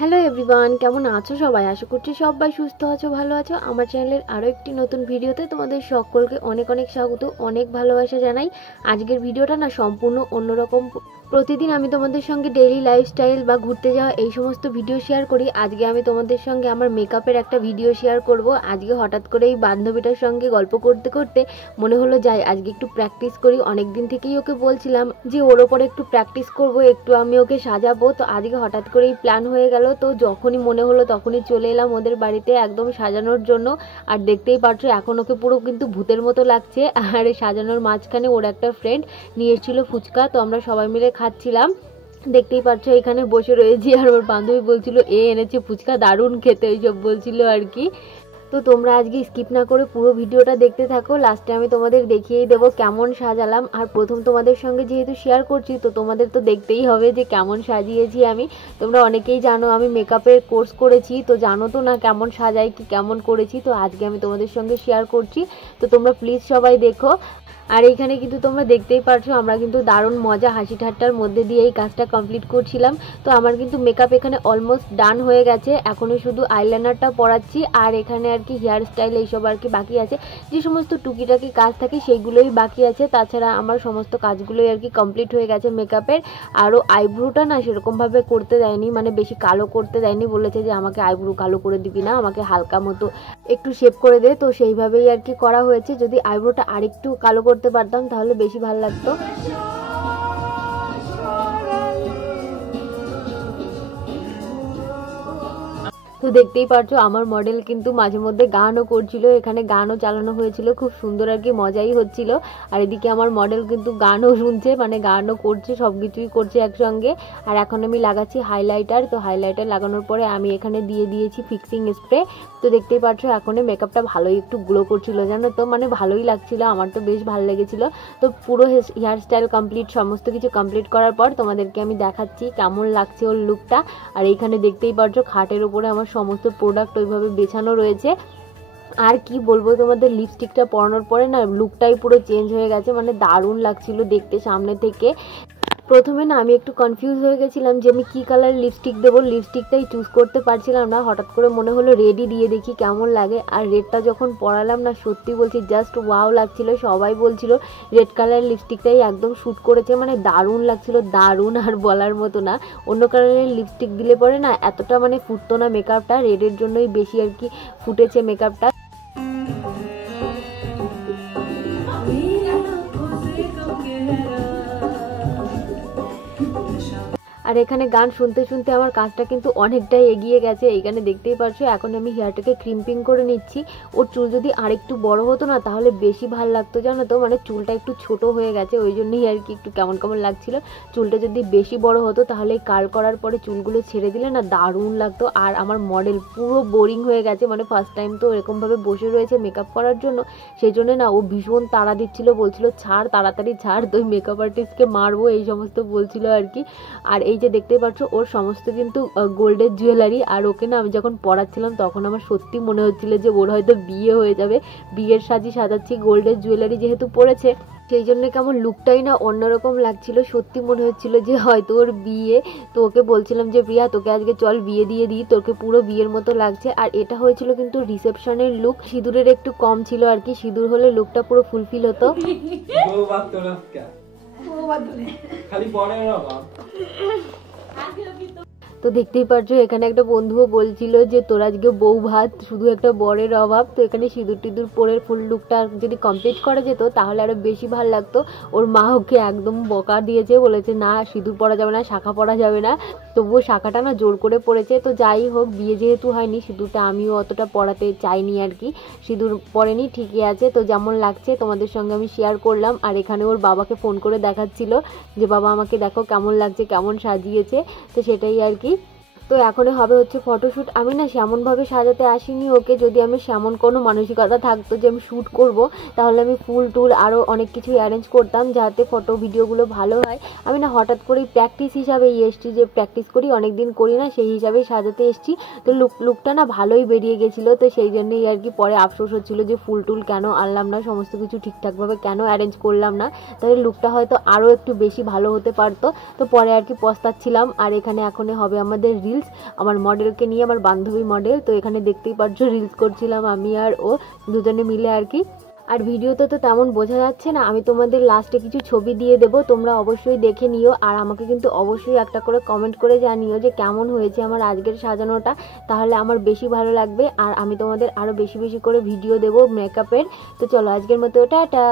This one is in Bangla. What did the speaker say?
হ্যালো এভরিওয়ান, কেমন আছো সবাই? আশা করছি সবাই সুস্থ আছো, ভালো আছো। আমার চ্যানেলের আরও একটি নতুন ভিডিওতে তোমাদের সকলকে অনেক অনেক স্বাগত, অনেক ভালোবাসা জানাই। আজকের ভিডিওটা না সম্পূর্ণ অন্যরকম। প্রতিদিন আমি তোমাদের সঙ্গে ডেইলি লাইফস্টাইল বা ঘুরতে যাওয়া এই সমস্ত ভিডিও শেয়ার করি। আজকে আমি তোমাদের সঙ্গে আমার মেকআপের একটা ভিডিও শেয়ার করব। আজকে হঠাৎ করে এই বান্ধবীটার সঙ্গে গল্প করতে করতে মনে হলো যাই আজকে একটু প্র্যাকটিস করি। অনেক দিন থেকেই ওকে বলছিলাম যে ওর ওপরে একটু প্র্যাকটিস করব, একটু আমি ওকে সাজাবো। তো আজকে হঠাৎ করেই প্ল্যান হয়ে গেল। তো যখনই মনে হলো তখনই চলে এলাম ওদের বাড়িতে একদম সাজানোর জন্য। আর দেখতেই পাচ্ছ এখন ওকে পুরো কিন্তু ভূতের মতো লাগছে। আর সাজানোর মাঝখানে ওর একটা ফ্রেন্ড নিয়ে এসেছিল ফুচকা, তো আমরা সবাই মিলে খাচ্ছিলাম। দেখতেই পাচ্ছ এখানে বসে রয়েছি। আর ওর বান্ধবী বলছিল এনেছে ফুচকা, দারুণ খেতে, ওইসব বলছিল আর কি। তো তোমরা আজকে স্কিপ না করে পুরো ভিডিওটা দেখতে থাকো। লাস্টে আমি তোমাদের দেখিয়েই দেবো কেমন সাজালাম। আর প্রথম তোমাদের সঙ্গে যেহেতু শেয়ার করছি তো তোমাদের তো দেখতেই হবে যে কেমন সাজিয়েছি আমি। তোমরা অনেকেই জানো আমি মেকআপের কোর্স করেছি, তো জানো তো না কেমন সাজাই কি কেমন করেছি। তো আজকে আমি তোমাদের সঙ্গে শেয়ার করছি, তো তোমরা প্লিজ সবাই দেখো। আর এইখানে কিন্তু তোমরা দেখতেই পারছো আমরা কিন্তু দারুণ মজা হাসি ঠাট্টার মধ্যে দিয়ে এই কাজটা কমপ্লিট করছিলাম। তো আমার কিন্তু মেকআপ এখানে অলমোস্ট ডান হয়ে গেছে, এখনও শুধু আইলাইনারটা পরাচ্ছি। আর এখানে আর কি হেয়ার স্টাইল এইসব আর কি বাকি আছে, যে সমস্ত টুকিটাকি কাজ থাকে সেইগুলোই বাকি আছে। তাছাড়া আমার সমস্ত কাজগুলোই আর কি কমপ্লিট হয়ে গেছে মেকআপের। আরও আইব্রোটা না সেরকমভাবে করতে দেয়নি, মানে বেশি কালো করতে দেয়নি, বলেছে যে আমাকে আইব্রো কালো করে দিবি না, আমাকে হালকা মতো একটু শেপ করে দে। তো সেইভাবেই আর কি করা হয়েছে। যদি আইব্রোটা আরেকটু কালো করতে পারতাম তাহলে বেশি ভালো লাগতো। তো দেখতেই পারছো আমার মডেল কিন্তু মাঝে মধ্যে গানও করছিল, এখানে গানও চালানো হয়েছিল, খুব সুন্দর আর কি, মজাই হচ্ছিল। আর এদিকে আমার মডেল কিন্তু গানও শুনছে, মানে গানও করছে, সব কিছুই করছে একসঙ্গে। আর এখন আমি লাগাচ্ছি হাইলাইটার। তো হাইলাইটার লাগানোর পরে আমি এখানে দিয়ে দিয়েছি ফিক্সিং স্প্রে। তো দেখতেই পাচ্ছ এখন মেকআপটা ভালোই একটু গ্লো করছিল, জানো তো, মানে ভালোই লাগছিল, আমার তো বেশ ভালো লেগেছিল। তো পুরো হেয়ার স্টাইল কমপ্লিট, সমস্ত কিছু কমপ্লিট করার পর তোমাদেরকে আমি দেখাচ্ছি কেমন লাগছে ওর লুকটা। আর এইখানে দেখতেই পাচ্ছ খাটের উপরে আমার সমস্ত প্রোডাক্ট ওইভাবে বেছানো রয়েছে। আর কি বলবো তোমাদের, লিপস্টিকটা পরানোর পরে না লুকটাই পুরো চেঞ্জ হয়ে গেছে, মানে দারুণ লাগছিল দেখতে সামনে থেকে। প্রথমে না আমি একটু কনফিউজ হয়ে গেছিলাম যে আমি কী কালার লিপস্টিক দেবো, লিপস্টিকটাই চুজ করতে পারছিলাম না। হঠাৎ করে মনে হলো রেডই দিয়ে দেখি কেমন লাগে। আর রেডটা যখন পরালাম না সত্যি বলছি জাস্ট ওয়াও লাগছিল। সবাই বলছিল রেড কালার লিপস্টিকটাই একদম শ্যুট করেছে, মানে দারুণ লাগছিল, দারুণ আর বলার মতো না। অন্য কালারের লিপস্টিক দিলে পরে না এতটা মানে ফুটতো না মেকআপটা, রেডের জন্যই বেশি আর কি ফুটেছে মেকআপটা। আর এখানে গান শুনতে শুনতে আমার কাজটা কিন্তু অনেকটাই এগিয়ে গেছে। এইখানে দেখতেই পাচ্ছ এখন আমি হেয়ারটাকে ক্রিম্পিং করে নিচ্ছি। ওর চুল যদি আরেকটু বড় হতো না তাহলে বেশি ভালো লাগতো, জানো তো, মানে চুলটা একটু ছোট হয়ে গেছে, ওই জন্যই আর কি একটু কেমন কেমন লাগছিল। চুলটা যদি বেশি বড় হতো তাহলে কার্ল করার পরে চুলগুলো ছেড়ে দিলে না দারুণ লাগতো। আর আমার মডেল পুরো বোরিং হয়ে গেছে, মানে ফার্স্ট টাইম তো এরকমভাবে বসে রয়েছে মেকআপ করার জন্য, সেই জন্য না ও ভীষণ তাড়া দিচ্ছিল, বলছিল ছাড় তাড়াতাড়ি ছাড়, তুই মেকআপ আর্টিস্টকে মারবো, এই সমস্ত বলছিল আর কি। আর এই যে দেখতেই পাচ্ছ ওর সমস্ত কিন্তু গোল্ডের জুয়েলারি। আর ওকে না আমি যখন পড়াচ্ছিলাম তখন আমার সত্যি মনে হচ্ছিল যে ওর হয়তো বিয়ে হয়ে যাবে, বিয়ের সাজি সাজাচ্ছি, গোল্ডের জুয়েলারি যেহেতু পড়েছে সেই জন্য কেমন লুকটাই না অন্যরকম লাগছিল, সত্যি মনে হচ্ছিল যে হয়তো ওর বিয়ে। তো ওকে বলছিলাম যে প্রিয়া তোকে আজকে চল বিয়ে দিয়ে দিই, তোকে পুরো বিয়ের মতো লাগছে। আর এটা হয়েছিল কিন্তু রিসেপশনের লুক, সিঁদুরের একটু কম ছিল আর কি, সিঁদুর হলে লুকটা পুরো ফুলফিল হতো। তো দেখতেই পাচ্ছ এখানে একটা বন্ধুও বলছিল যে তোর আজকে বউ ভাত, শুধু একটা বরের অভাব। তো এখানে সিঁদুর টিঁদুর পরে ফুল লুকটা যদি কমপ্লিট করা যেত তাহলে আরো বেশি ভালো লাগতো। ওর মা ওকে একদম বকা দিয়েছে, বলেছে না সিঁদুর পরা যাবে না, শাখা পরা যাবে না। তবুও শাখাটা না জোর করে পড়েছে। তো যাই হোক, বিয়ে যেহেতু হয়নি সিঁদুরটা আমিও অতটা পরাতে চাইনি আর কি, সিঁদুর পরেনি, ঠিকই আছে। তো যেমন লাগছে তোমাদের সঙ্গে আমি শেয়ার করলাম। আর এখানে ওর বাবাকে ফোন করে দেখাচ্ছিল যে বাবা আমাকে দেখো কেমন লাগছে, কেমন সাজিয়েছে। তো সেটাই আর কি। তো এখনই হবে হচ্ছে ফটোশ্যুট। আমি না সেমনভাবে সাজাতে আসিনি ওকে, যদি আমি সেমন কোনো মানসিকতা থাকতো যে আমি শ্যুট করব তাহলে আমি ফুল টুল আরও অনেক কিছু অ্যারেঞ্জ করতাম যাতে ফটো ভিডিওগুলো ভালো হয়। আমি না হঠাৎ করেই প্র্যাকটিস হিসাবেই এসছি, যে প্র্যাকটিস করি, অনেক দিন করি না, সেই হিসাবেই সাজাতে এসছি। তো লুকটা না ভালোই বেরিয়ে গেছিলো। তো সেই জন্যই আর কি পরে আফসোস হচ্ছিলো যে ফুল টুল কেন আনলাম না, সমস্ত কিছু ঠিকঠাকভাবে কেন অ্যারেঞ্জ করলাম না, তাহলে লুকটা হয়তো আরও একটু বেশি ভালো হতে পারতো। তো পরে আর কি পস্তাচ্ছিলাম। আর এখানে এখনই হবে আমাদের রিল। রিলস আমার মডেলকে নিয়ে, আমার বান্ধবী মডেল। তো এখানে দেখতেই পাচ্ছ রিলস করছিলাম আমি আর ও দুজনে মিলে আর কি। আর ভিডিওতে তো তেমন বোঝা যাচ্ছে না, আমি তোমাদের লাস্টে কিছু ছবি দিয়ে দেবো, তোমরা অবশ্যই দেখে নিও। আর আমাকে কিন্তু অবশ্যই একটা করে কমেন্ট করে জানিও যে কেমন হয়েছে আমার আজকের সাজানোটা, তাহলে আমার বেশি ভালো লাগবে আর আমি তোমাদের আরও বেশি বেশি করে ভিডিও দেবো মেকআপের। তো চলো আজকের মতো টাটা।